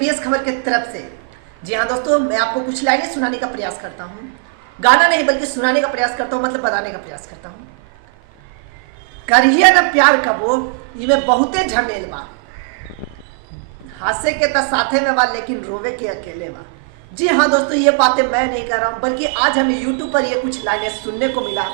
Prius खबर के तरफ से। जी हाँ दोस्तों, मैं आपको कुछ लाइनें सुनाने का प्रयास करता हूँ। गाना नहीं बल्कि सुनाने का प्रयास करता हूँ, मतलब बताने का प्रयास करता हूँ। करिए न प्यार कबो इमे बहुते झमेल बा, हासे के त साथे में बा लेकिन रोवे के अकेले बा। जी हाँ दोस्तों, ये बातें मैं नहीं कर रहा हूँ, बल्कि आज हमें यूट्यूब पर ये कुछ लाइनें सुनने को मिला,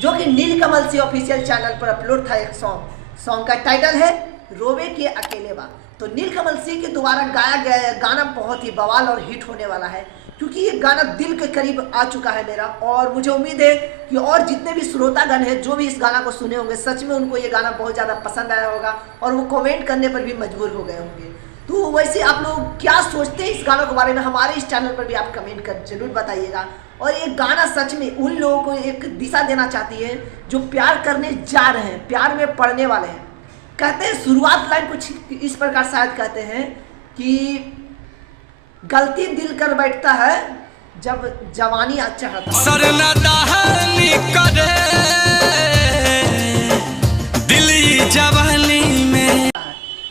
जो कि नीलकमल सिंह ऑफिशियल चैनल पर अपलोड था। एक सॉन्ग का टाइटल है रोवे के अकेले बा। तो नीलकमल सिंह के द्वारा गाया गया गाना बहुत ही बवाल और हिट होने वाला है, क्योंकि ये गाना दिल के करीब आ चुका है मेरा। और मुझे उम्मीद है कि और जितने भी श्रोतागण हैं जो भी इस गाना को सुने होंगे, सच में उनको ये गाना बहुत ज़्यादा पसंद आया होगा और वो कमेंट करने पर भी मजबूर हो गए होंगे। तो वैसे आप लोग क्या सोचते हैं इस गानों के बारे में, हमारे इस चैनल पर भी आप कमेंट कर जरूर बताइएगा। और ये गाना सच में उन लोगों को एक दिशा देना चाहती है जो प्यार करने जा रहे हैं, प्यार में पड़ने वाले हैं। कहते हैं शुरुआत लाइन कुछ इस प्रकार शायद कहते हैं कि गलती दिल कर बैठता है जब जवानी चढ़ता दिल जवानी में।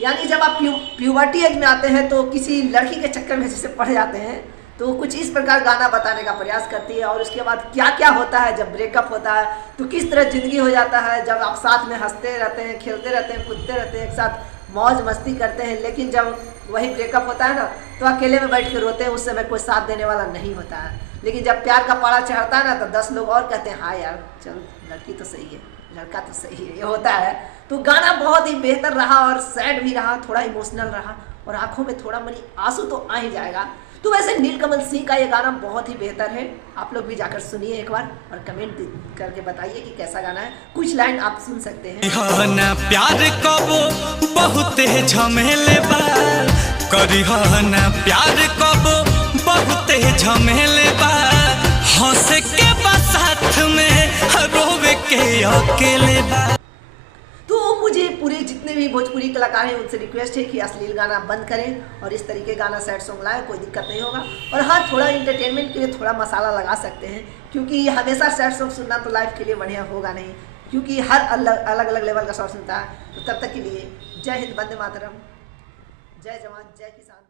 यानी जब आप प्यूबर्टी एज में आते हैं तो किसी लड़की के चक्कर में जैसे पड़ जाते हैं, तो कुछ इस प्रकार गाना बताने का प्रयास करती है। और उसके बाद क्या क्या होता है जब ब्रेकअप होता है, तो किस तरह ज़िंदगी हो जाता है जब आप साथ में हंसते रहते हैं, खेलते रहते हैं, कूदते रहते हैं, एक साथ मौज मस्ती करते हैं, लेकिन जब वही ब्रेकअप होता है ना, तो अकेले में बैठ कर रोते हैं। उस समय कोई साथ देने वाला नहीं होता है। लेकिन जब प्यार का पारा चढ़ता है ना, तो 10 लोग और कहते हैं हाँ यार चल, लड़की तो सही है, लड़का तो सही है, ये होता है। तो गाना बहुत ही बेहतर रहा और सैड भी रहा, थोड़ा इमोशनल रहा, और आंखों में थोड़ा मनी आंसू तो आ ही जाएगा। तो वैसे नीलकमल सिंह का ये गाना बहुत ही बेहतर है। आप लोग भी जाकर सुनिए एक बार और कमेंट करके बताइए कि कैसा गाना है। कुछ लाइन आप सुन सकते हैं। प्यार कबो बहुत झमेले बा, करिहना प्यार कबो बहुत झमेले बा, हंसे के बा साथ में रोवे के अकेले बा। तो मुझे पूरे जितने भी भोजपुरी कलाकार हैं उनसे रिक्वेस्ट है कि अश्लील गाना बंद करें और इस तरीके गाना सैड सॉन्ग लाएं, कोई दिक्कत नहीं होगा। और हाँ, थोड़ा इंटरटेनमेंट के लिए थोड़ा मसाला लगा सकते हैं, क्योंकि हमेशा सैड सॉन्ग सुनना तो लाइफ के लिए बढ़िया होगा नहीं, क्योंकि हर अलग अलग लेवल का सॉन्ग सुनता है। तो तब तक के लिए जय हिंद, वंदे मातरम, जय जवान, जय किसान।